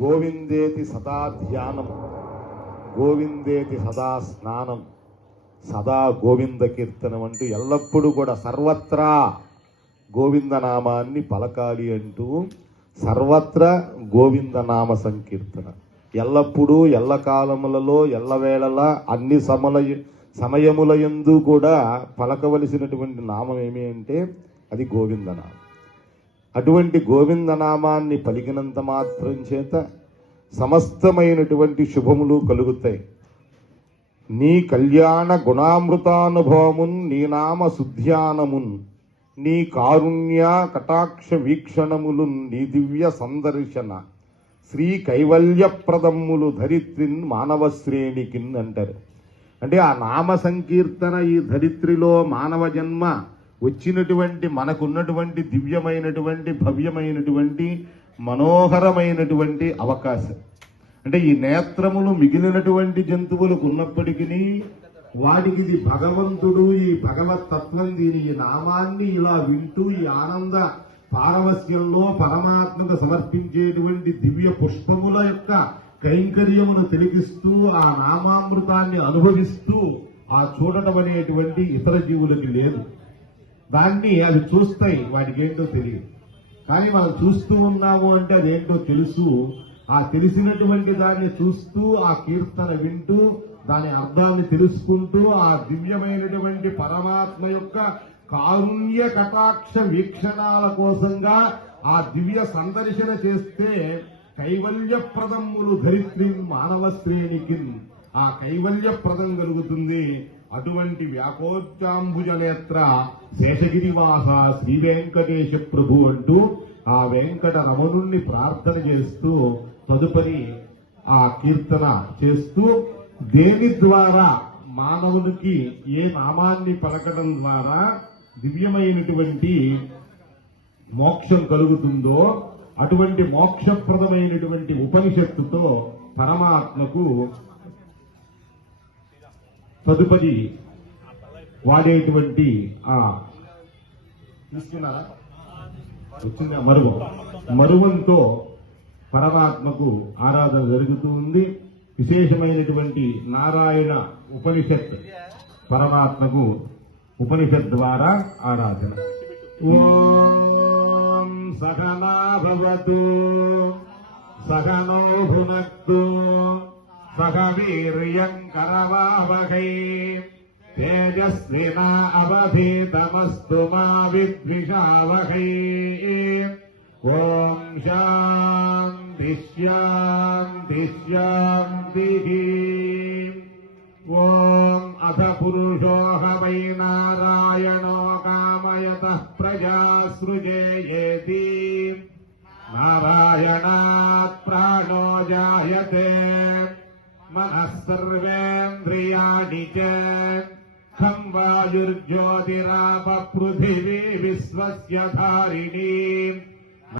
గోవిందేతి సదా ధ్యానం గోవిందేతి సదా స్నానం సదా గోవింద కీర్తనం అంటూ ఎల్లప్పుడూ కూడా సర్వత్రా గోవిందనామాన్ని పలకాలి అంటూ సర్వత్ర గోవిందనామ సంకీర్తన. ఎల్లప్పుడూ ఎల్లకాలములలో ఎల్లవేళలా అన్ని సమల సమయముల యందు కూడా పలకవలసినటువంటి నామం ఏమి అంటే అది గోవిందనామం. అటువంటి గోవిందనామాన్ని పలికినంత మాత్రం చేత సమస్తమైనటువంటి శుభములు కలుగుతాయి. నీ కళ్యాణ గుణామృతానుభవమున్ నీ నామ శుద్ధ్యానమున్ నీ కారుణ్య కటాక్ష వీక్షణములు నీ దివ్య సందర్శన శ్రీ కైవల్యప్రదమ్ములు ధరిత్రిన్ మానవ శ్రేణికిన్ అంటారు. అంటే ఆ నామ సంకీర్తన ఈ ధరిత్రిలో మానవ జన్మ వచ్చినటువంటి మనకున్నటువంటి దివ్యమైనటువంటి భవ్యమైనటువంటి మనోహరమైనటువంటి అవకాశం. అంటే ఈ నేత్రములు మిగిలినటువంటి జంతువులకు ఉన్నప్పటికీ వాటికి ఇది భగవంతుడు ఈ భగవత్ తత్వం దీని ఈ నామాన్ని ఇలా వింటూ ఈ ఆనంద పారవస్యంలో పరమాత్మకు సమర్పించేటువంటి దివ్య పుష్పముల యొక్క కైంకర్యమును తిలకిస్తూ ఆ నామామృతాన్ని అనుభవిస్తూ ఆ చూడటం అనేటువంటి ఇతర జీవులకి లేదు. దాన్ని అవి చూస్తాయి వాటికి ఏంటో తెలియదు. కానీ మనం చూస్తూ ఉన్నాము అంటే అదేంటో తెలుసు. ఆ తెలిసినటువంటి దాన్ని చూస్తూ ఆ కీర్తన వింటూ దాని అర్థాన్ని తెలుసుకుంటూ ఆ దివ్యమైనటువంటి పరమాత్మ యొక్క కారుణ్య కటాక్ష వీక్షణాల కోసంగా ఆ దివ్య సందర్శన చేస్తే కైవల్యప్రదములు ధరిత్రి మానవ శ్రేణికి. ఆ కైవల్యప్రదం కలుగుతుంది. అటువంటి వ్యాకోత్యాంబుజ నేత్ర శేషగిరివాస శ్రీ వెంకటేశ ప్రభు అంటూ ఆ వెంకట రమణుణ్ణి ప్రార్థన చేస్తూ తదుపరి ఆ కీర్తన చేస్తూ దేని ద్వారా మానవునికి ఏ నామాన్ని పలకడం ద్వారా దివ్యమైనటువంటి మోక్షం కలుగుతుందో అటువంటి మోక్షప్రదమైనటువంటి ఉపనిషత్తుతో పరమాత్మకు తదుపరి వాడేటువంటి ఆ తీసుకున్నారా వచ్చిందా మరువం. మరువంతో పరమాత్మకు ఆరాధన జరుగుతూ ఉంది. విశేషమైనటువంటి నారాయణ ఉపనిషత్ పరమాత్మకు ఉపనిషత్ ద్వారా ఆరాధన. ఓం సహనా భవతు సహనో భునక్తు. సహ వీర్యం కరవావహై తేజస్వినా అవధీతమస్తు మా విద్విషావహై ఓం శాంతి శాంతి శాంతి ఓం అథ పురుషోహ వై నారాయణో కామయత ప్రజా సృజేయేతి నారాయణాత్ मनः सर्वेन्द्रियाणि च खम् वायुर्ज्योतिरापपृथिवी विश्वस्य धारिणीम्